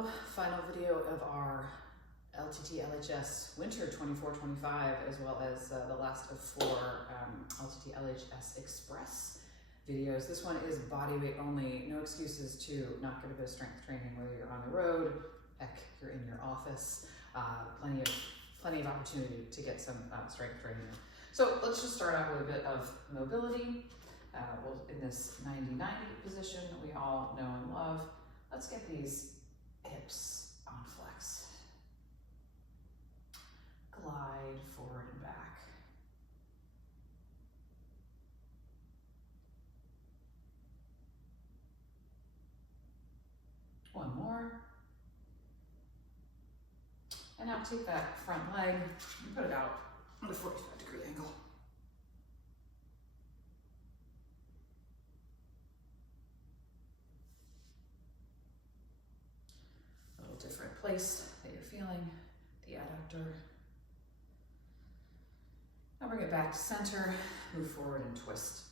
Hello, final video of our LTT LHS Winter 24-25, as well as the last of 4 LTT LHS Express videos. This one is body weight only, no excuses to not get a bit of strength training, whether you're on the road, heck, you're in your office, plenty of opportunity to get some strength training. So let's just start out with a bit of mobility. In this 90-90 position we all know and love, let's get these hips on flex. Glide forward and back. One more. And now take that front leg and put it out at a 45-degree angle. A little different place that you're feeling the adductor. Now bring it back to center, move forward and twist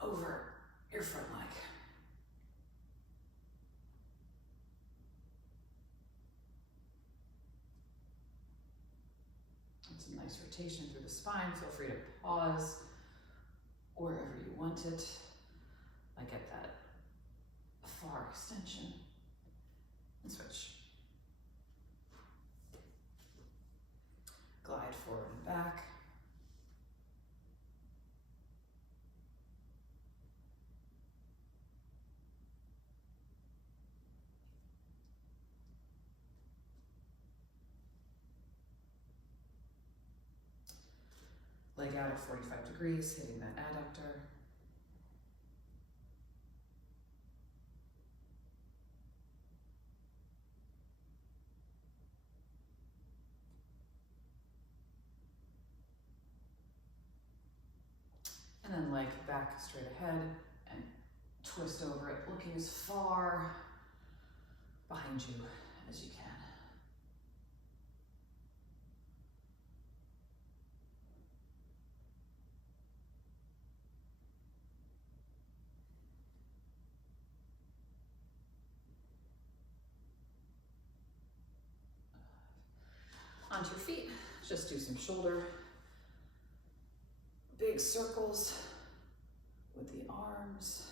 over your front leg. It's a nice rotation through the spine. Feel free to pause wherever you want it. I get that far extension. And switch. Glide forward and back. Leg out at 45 degrees, hitting that adductor. And then leg back straight ahead and twist over it, looking as far behind you as you can. Onto your feet, just do some shoulder, big circles with the arms.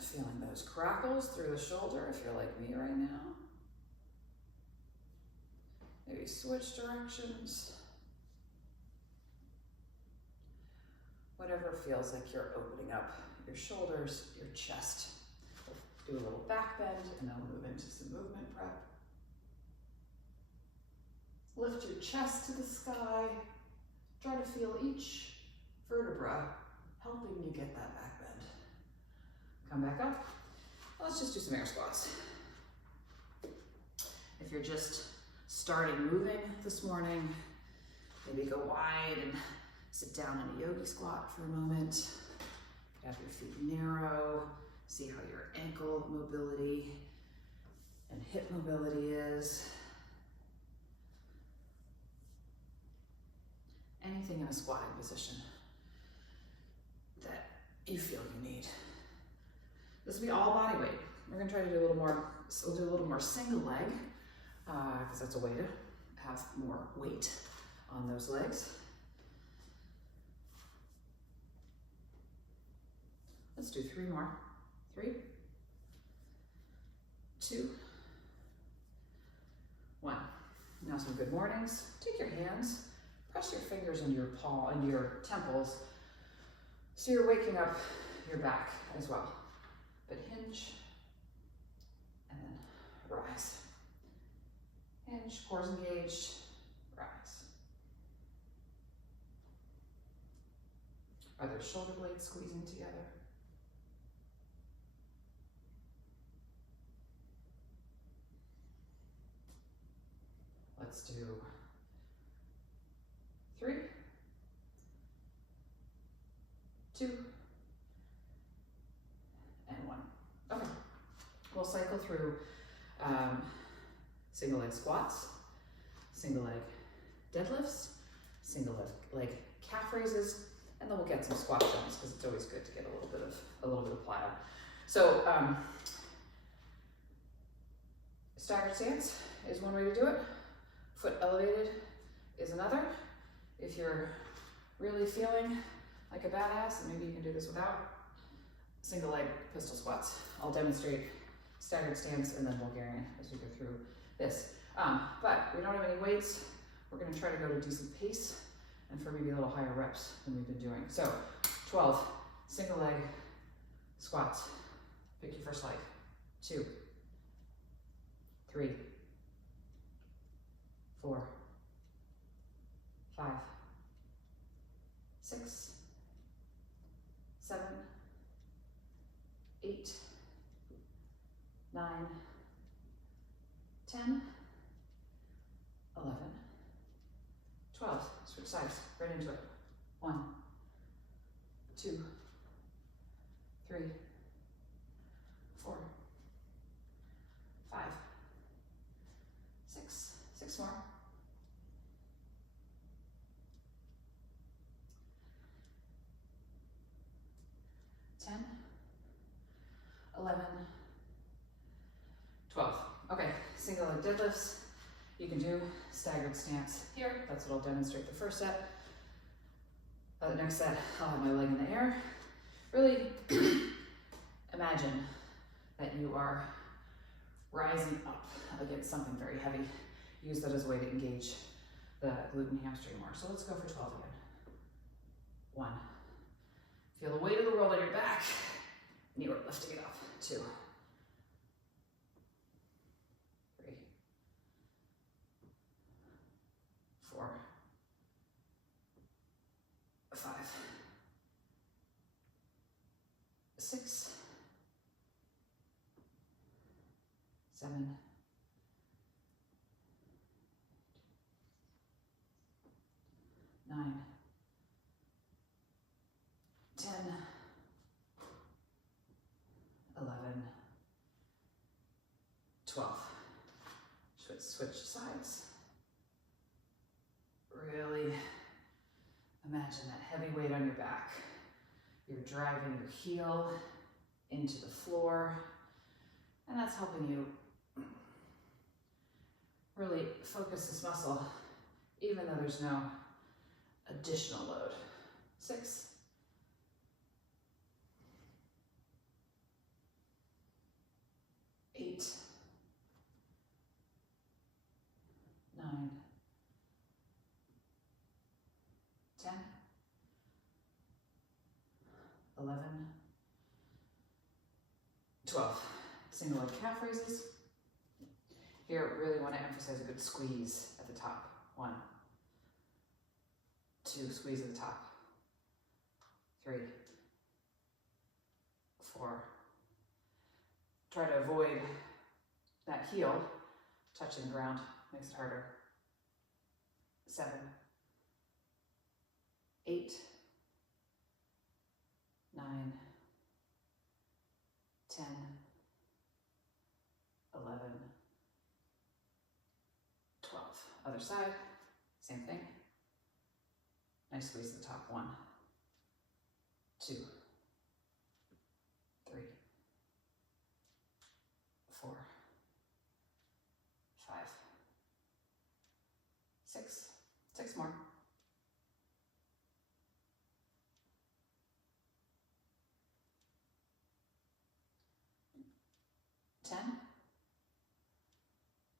Feeling those crackles through the shoulder if you're like me right now. Maybe switch directions. Whatever feels like you're opening up your shoulders, your chest. We'll do a little back bend and then we'll move into some movement prep. Lift your chest to the sky. Try to feel each vertebra helping you get that back bend. Come back up. Let's just do some air squats. If you're just starting moving this morning, maybe go wide and sit down in a yogi squat for a moment. Have your feet narrow. See how your ankle mobility and hip mobility is. Anything in a squatting position that you feel you need. This will be all body weight. We're gonna try to do a little more, so we'll do a little more single leg, because that's a way to have more weight on those legs. Let's do 3 more. 3, 2, 1. Now some good mornings. Take your hands, press your fingers into your into your temples, so you're waking up your back as well. But hinge, and then rise. Hinge, core's engaged, rise. Are there shoulder blades squeezing together? Let's do 3, 2, and 1. Okay, we'll cycle through single leg squats, single leg deadlifts, single leg calf raises, And then we'll get some squat jumps because it's always good to get a little bit of plyo. So staggered stance is one way to do it. Foot elevated is another. If you're really feeling like a badass, and maybe you can do this without single leg pistol squats. I'll demonstrate staggered stance and then Bulgarian as we go through this. But we don't have any weights. We're gonna try to go to a decent pace and for maybe a little higher reps than we've been doing. So 12 single leg squats. Pick your first leg. 2, 3, 4, 5, 6, 7, 8, 9, 10, 11, 12. Switch sides, right into it. 1, 2, 3, 4, 5, 6. 6 more. 10, 11, 12. Okay, single leg deadlifts. You can do staggered stance here. That's what I'll demonstrate the first set. The next set, I'll have my leg in the air. Really imagine that you are rising up against something very heavy. Use that as a way to engage the glute and hamstring more. So let's go for 12 again. 1. Feel the weight of the world on your back, and you are lifting it up. 2. 3. 4. 5. 6. 7. 9. 10. 11. 12. Switch sides. Really imagine that heavy weight on your back. You're driving your heel into the floor, and that's helping you really focus this muscle, even though there's no additional load. 6. 8. 9. 10. 11. 12. Single leg calf raises. Here, really want to emphasize a good squeeze at the top. 1. 2, squeeze at the top. 3. 4. Try to avoid that heel touching the ground, makes it harder. 7. 8. 9. 10. 11. 12. Other side, same thing. Nice squeeze at the top. 1, 2, 3, 4, 5, 6. 6 more. 10,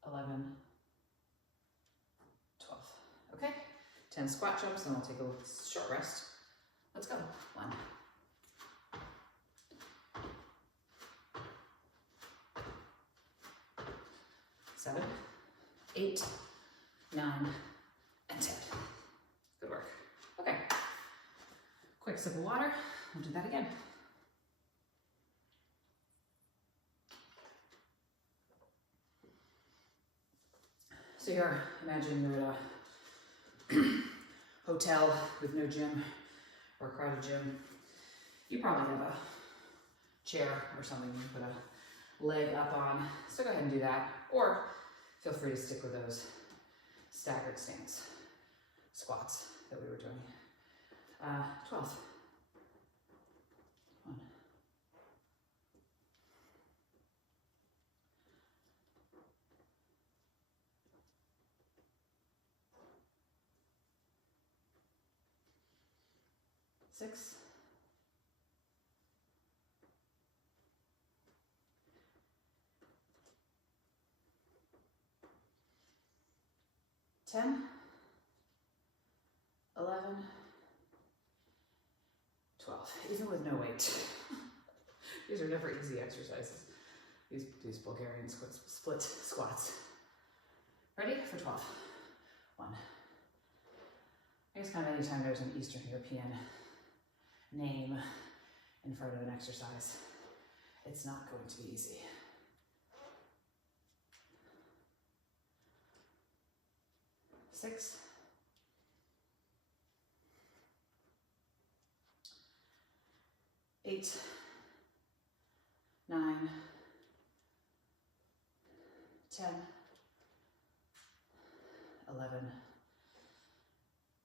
11, 12. Okay, 10 squat jumps, and I'll take a short rest. Let's go. 1. 7, 8, 9, and 10. Good work. Okay. Quick sip of water. We'll do that again. So here, imagine you're at a hotel with no gym or a crowded gym. You probably have a chair or something you can put a leg up on. So go ahead and do that. Or feel free to stick with those staggered stance squats that we were doing. 12. 1. 6. 10. 11. 12. Even with no weight. These are never easy exercises. These Bulgarian split squats. Ready for 12. 1. I guess kind of anytime there's an Eastern European name in front of an exercise, it's not going to be easy. 6. 8. 9. 10. 11.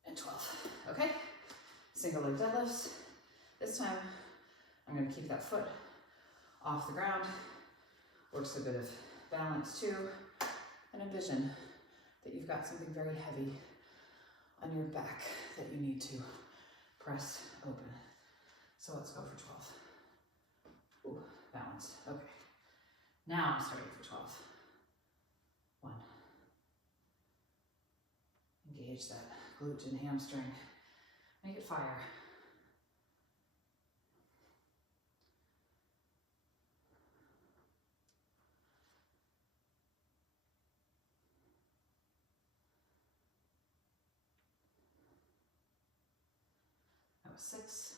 And 12. Okay? Single leg deadlifts. This time, I'm going to keep that foot off the ground. Works a bit of balance too. And envision that you've got something very heavy on your back that you need to press open. So let's go for 12. Ooh, balanced. Okay. Now I'm starting for 12. 1. Engage that glute and hamstring. Make it fire. 6.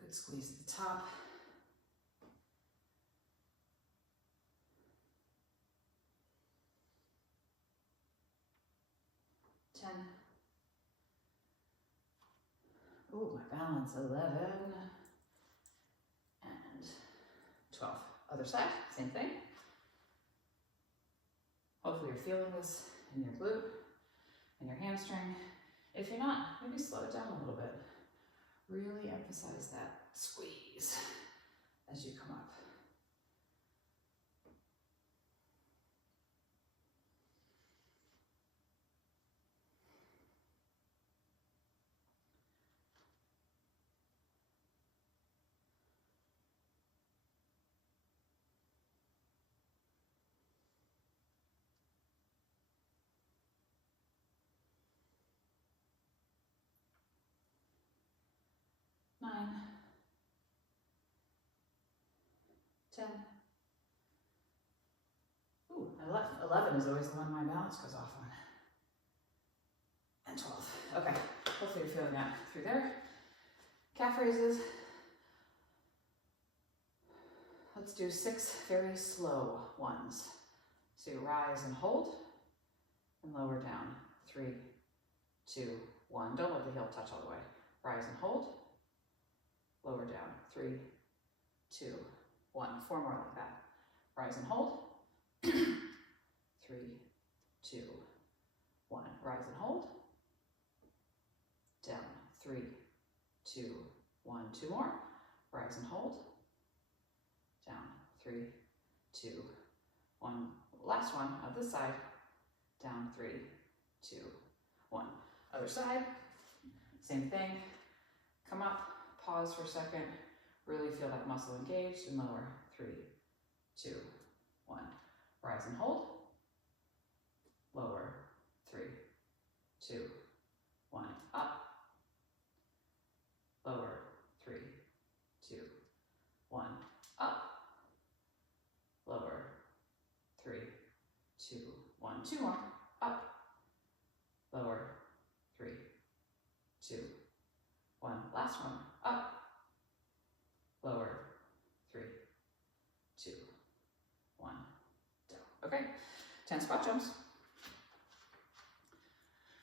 Good squeeze at the top. 10. Ooh, my balance. 11. And 12. Other side, same thing. Hopefully you're feeling this in your glute and your hamstring. If you're not, maybe slow it down a little bit. Really emphasize that squeeze as you come up. Nine, 10. Ooh, 11 is always the one my balance goes off on. And 12. Okay, hopefully you're feeling that through there. Calf raises. Let's do 6 very slow ones. So you rise and hold, and lower down. 3, 2, 1. Don't let the heel touch all the way. Rise and hold. Lower down. 3, 2, 1. 4 more like that. Rise and hold. 3, 2, 1. Rise and hold. Down. 3, 2, 1. 2 more. Rise and hold. Down. 3, 2, 1. Last one of this side. Down. 3, 2, 1. Other side. Same thing. Come up. Pause for a second, really feel that muscle engaged, and lower. 3, 2, 1. Rise and hold. Lower. 3, 2, 1. Up. Lower. 3, 2, 1. Up. Lower. 3, 2, 1. 2 more. Up. Lower. 3, 2, 1. Last one. Up. Lower. 3, 2, 1. Down. Okay. 10 squat jumps.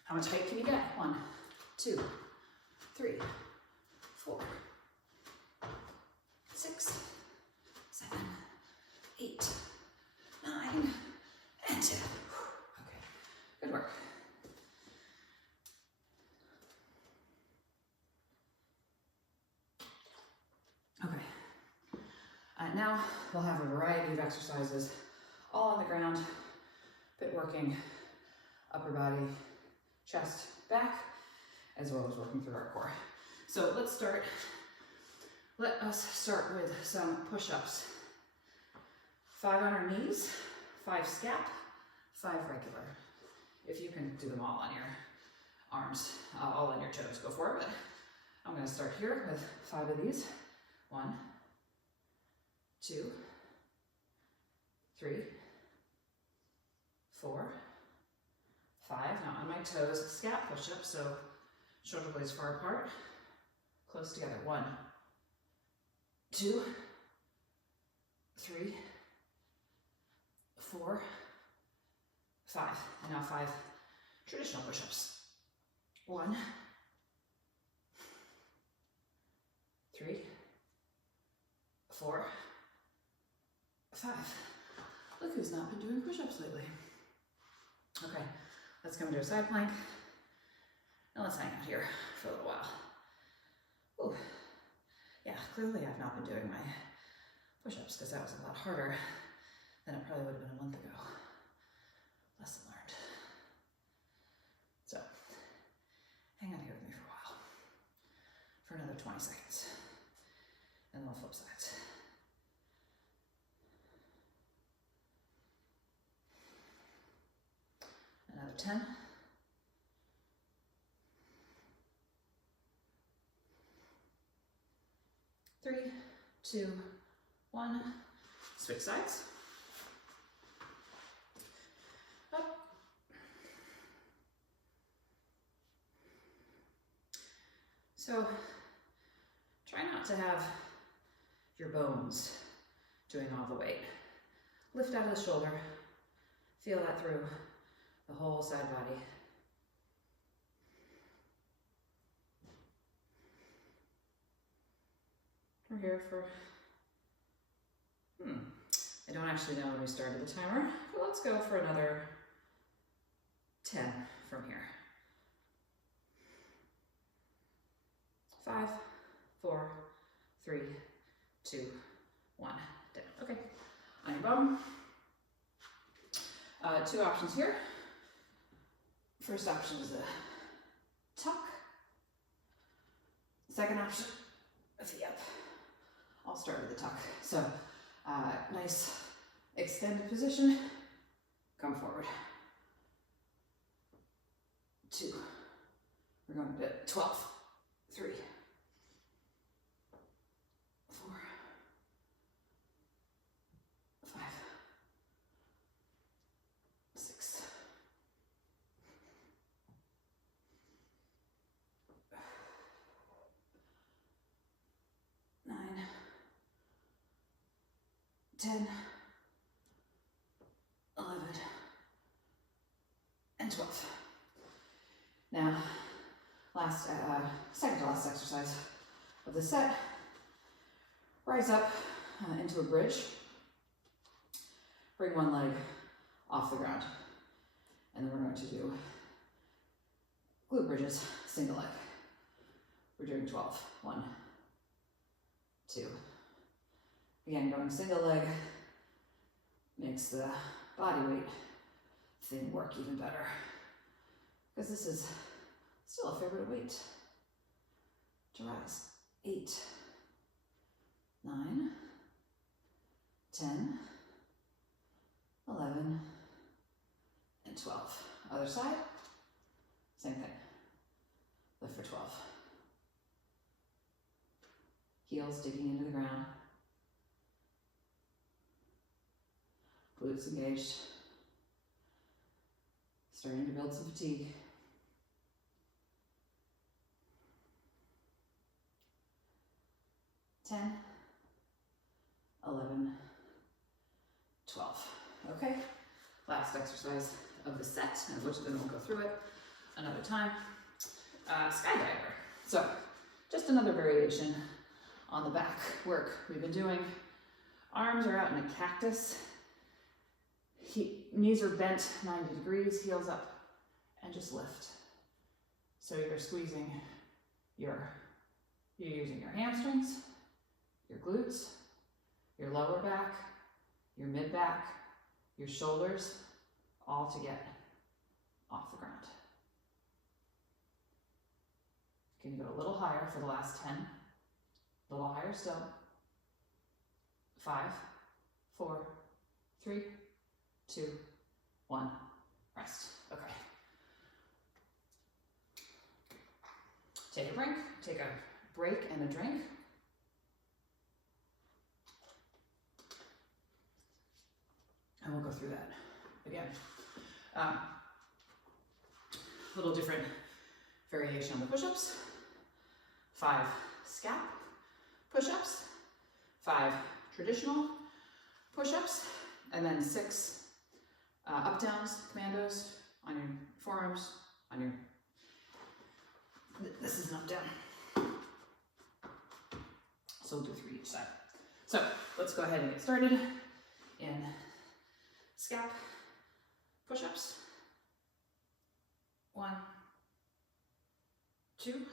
How much height can you get? 1, 2, 3, 4, 6, 7, 8, 9, and 10. Okay. Good work. Now we'll have a variety of exercises all on the ground, bit working upper body, chest, back, as well as working through our core. So let's start. Let us start with some push-ups. 5 on our knees, 5 scap, 5 regular. If you can do them all on your arms, all on your toes, go for it. But I'm going to start here with 5 of these. 1, 2, 3, 4, 5. Now on my toes, scap push-up, so shoulder blades far apart, close together. 1, 2, 3, 4, 5. And now 5 traditional push-ups. 1, 3, 4, 5. Look who's not been doing push-ups lately. Okay, let's come to a side plank. And let's hang out here for a little while. Ooh. Yeah, clearly I've not been doing my push-ups because that was a lot harder than it probably would have been a month ago. Lesson learned. So, hang out here with me for a while. For another 20 seconds. And then we'll flip sides. Another 10. 3, 2, 1. Switch sides. Up. So try not to have your bones doing all the weight. Lift out of the shoulder. Feel that through the whole side body. We're here for, I don't actually know when we started the timer, but let's go for another 10 from here. 5, 4, 3, 2, 1, down. Okay, on your bum. 2 options here. First option is a tuck. Second option, a V-up. I'll start with the tuck. So, nice extended position. Come forward. 2. We're going to 12. 3. 4. 5. 6. 9. 10, 11, and 12. Now, second to last exercise of the set. Rise up into a bridge. Bring one leg off the ground. And then we're going to do glute bridges, single leg. We're doing 12. 1, 2. Again, going single leg makes the body weight thing work even better. Because this is still a fair bit of weight to rise. 8, 9, 10, 11, and 12. Other side, same thing. Lift for 12. Heels digging into the ground. Glutes engaged. Starting to build some fatigue. Ten, 11, 12. Okay, last exercise of the set, and which then we'll go through it another time. Skydiver. So, just another variation on the back work we've been doing. Arms are out in a cactus. Knees are bent 90 degrees, heels up, and just lift. So you're squeezing you're using your hamstrings, your glutes, your lower back, your mid back, your shoulders, all to get off the ground. Can you go a little higher for the last 10? A little higher still. 5, 4, 3, 2, 1, rest. Okay. Take a break and a drink. And we'll go through that again. Little different variation on the push-ups. 5 scap push-ups, 5 traditional push-ups, and then 6 up-downs, commandos on your forearms, on your, this is an up-down. So we'll do 3 each side. So let's go ahead and get started in scap push-ups. 1, 2,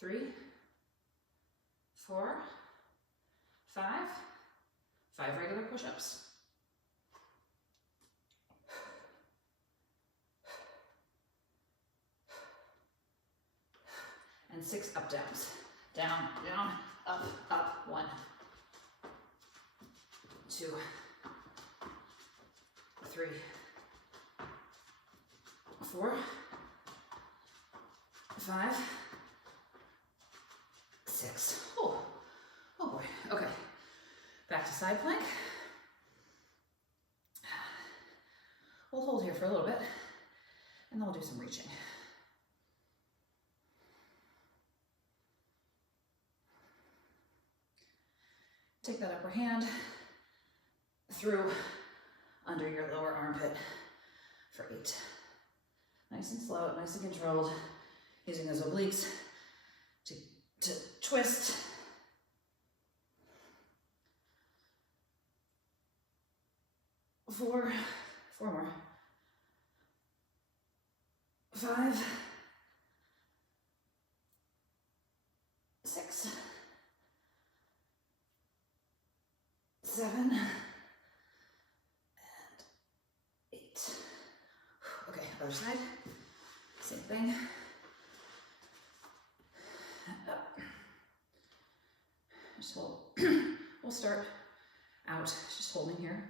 3, 4, 5, 5 regular push-ups. And 6 up downs. Down, down, up, up. 1, 2, 3, 4, 5, 6. Oh boy. Okay. Back to side plank. We'll hold here for a little bit, and then we'll do some reaching. Take that upper hand through under your lower armpit for 8. Nice and slow, nice and controlled, using those obliques to twist. 4 more. 5, 6, 7, and 8. Okay, other side, same thing. Up. Just hold. We'll start out just holding here.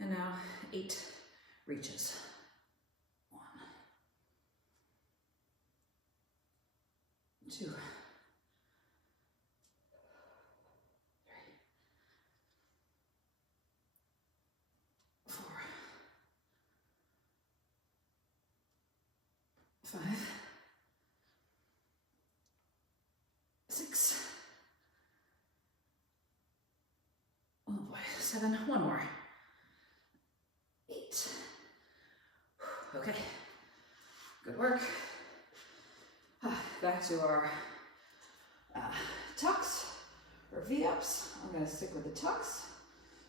And now 8 reaches. 1, 2, 3, 4, 5, 6. Oh boy, 7. 1 more. 8. Okay, good work. Back to our tucks or V-ups. I'm going to stick with the tucks.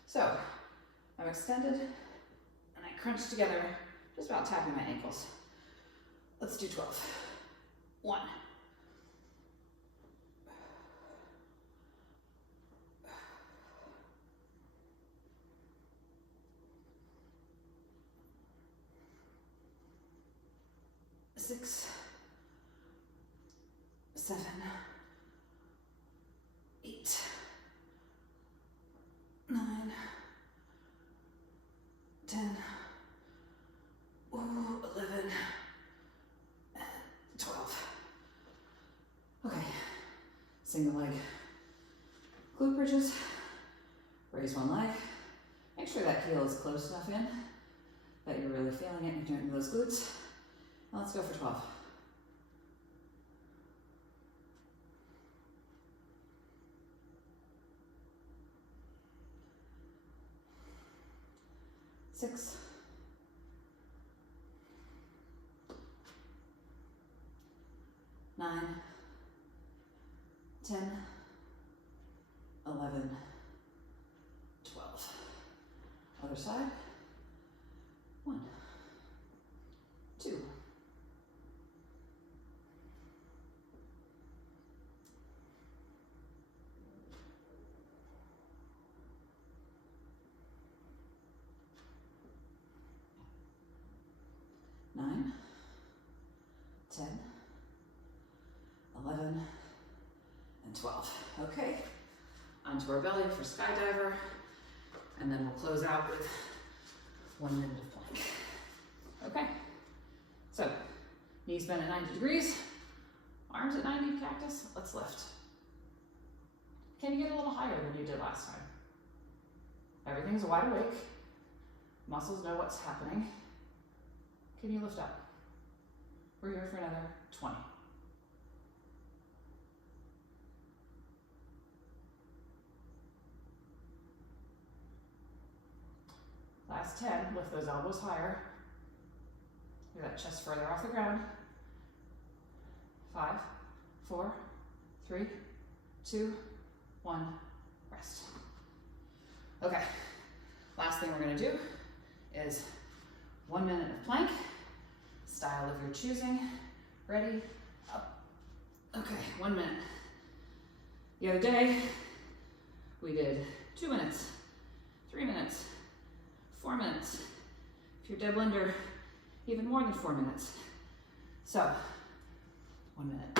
So I'm extended and I crunch together, just about tapping my ankles. Let's do 12. 1. 6, 7, 8, 9, 10, 11, and 12. Okay, single leg glute bridges. Raise one leg. Make sure that heel is close enough in that you're really feeling it and doing those glutes. Now let's go for 12. Six, 9, 10, 11, 12. Other side. 1, 2, 10, 11, and 12. Okay, onto our belly for skydiver, and then we'll close out with 1 minute of plank. Okay, so knees bent at 90 degrees, arms at 90, cactus. Let's lift. Can you get a little higher than you did last time? Everything's wide awake. Muscles know what's happening. Can you lift up? We're here for another 20. Last 10, lift those elbows higher. Get that chest further off the ground. 5, 4, 3, 2, 1, rest. Okay, last thing we're gonna do is 1 minute of plank, style of your choosing. Ready, up. Okay, 1 minute. The other day, we did 2 minutes, 3 minutes, 4 minutes. If you're Deb Linder, even more than 4 minutes. So, 1 minute,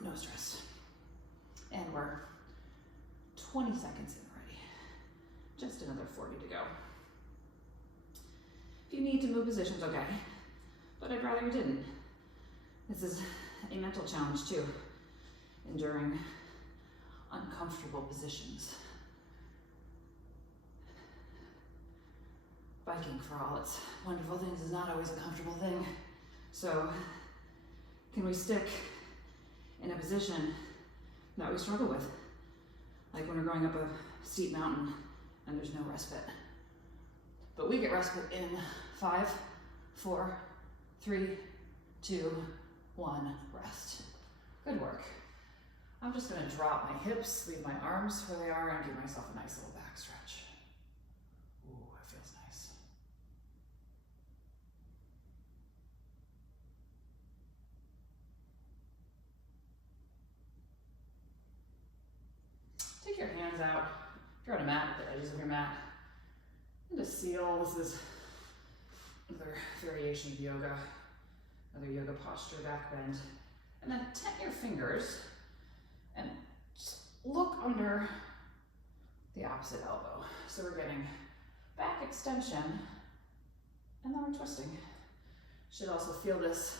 no stress. And we're 20 seconds in already. Just another 40 to go. If you need to move positions, okay, but I'd rather you didn't. This is a mental challenge too, enduring uncomfortable positions. Biking, for all its wonderful things, is not always a comfortable thing. So, can we stick in a position that we struggle with? Like when we're going up a steep mountain and there's no respite. But we get respite in 5, 4, 3, 2, 1, rest. Good work. I'm just gonna drop my hips, leave my arms where they are, and give myself a nice little back stretch. Ooh, that feels nice. Take your hands out. If you're on a mat, at the edges of your mat. And a seal. This is another variation of yoga, another yoga posture, back bend. And then tent your fingers and just look under the opposite elbow. So we're getting back extension and then we're twisting. Should also feel this.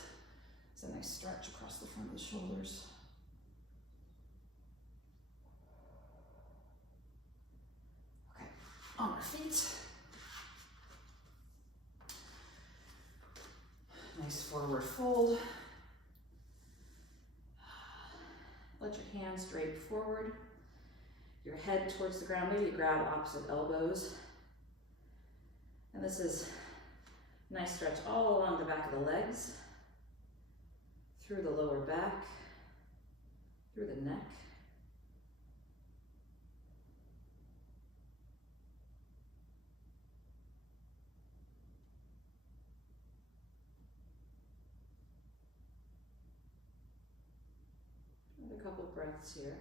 It's a nice stretch across the front of the shoulders. Okay, on our feet. Nice forward fold. Let your hands drape forward. Your head towards the ground. Maybe you grab opposite elbows. And this is a nice stretch all along the back of the legs, through the lower back, through the neck. A couple breaths here.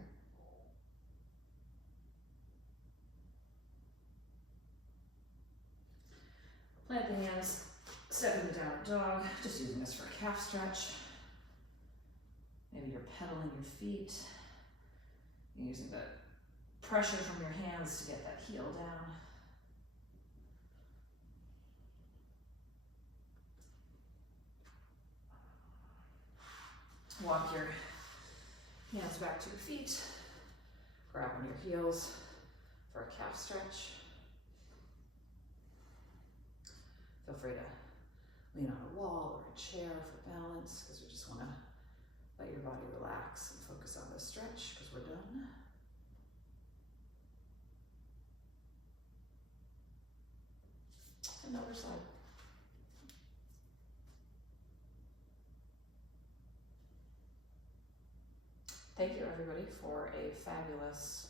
Plant the hands, step into downward dog, just using this for a calf stretch. Maybe you're pedaling your feet. You're using the pressure from your hands to get that heel down. Walk your hands back to your feet, grab on your heels for a calf stretch. Feel free to lean on a wall or a chair for balance, because we just want to let your body relax and focus on this stretch, because we're done. And other side. Thank you, everybody, for a fabulous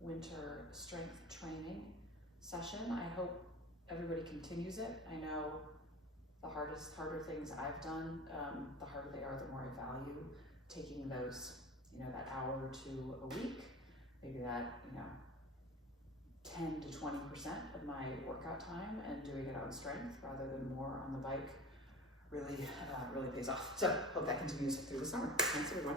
winter strength training session. I hope everybody continues it. I know the harder things I've done, the harder they are, the more I value taking those, that hour or two a week, maybe that, 10 to 20% of my workout time, and doing it on strength rather than more on the bike really pays off. So hope that continues through the summer. Thanks everyone.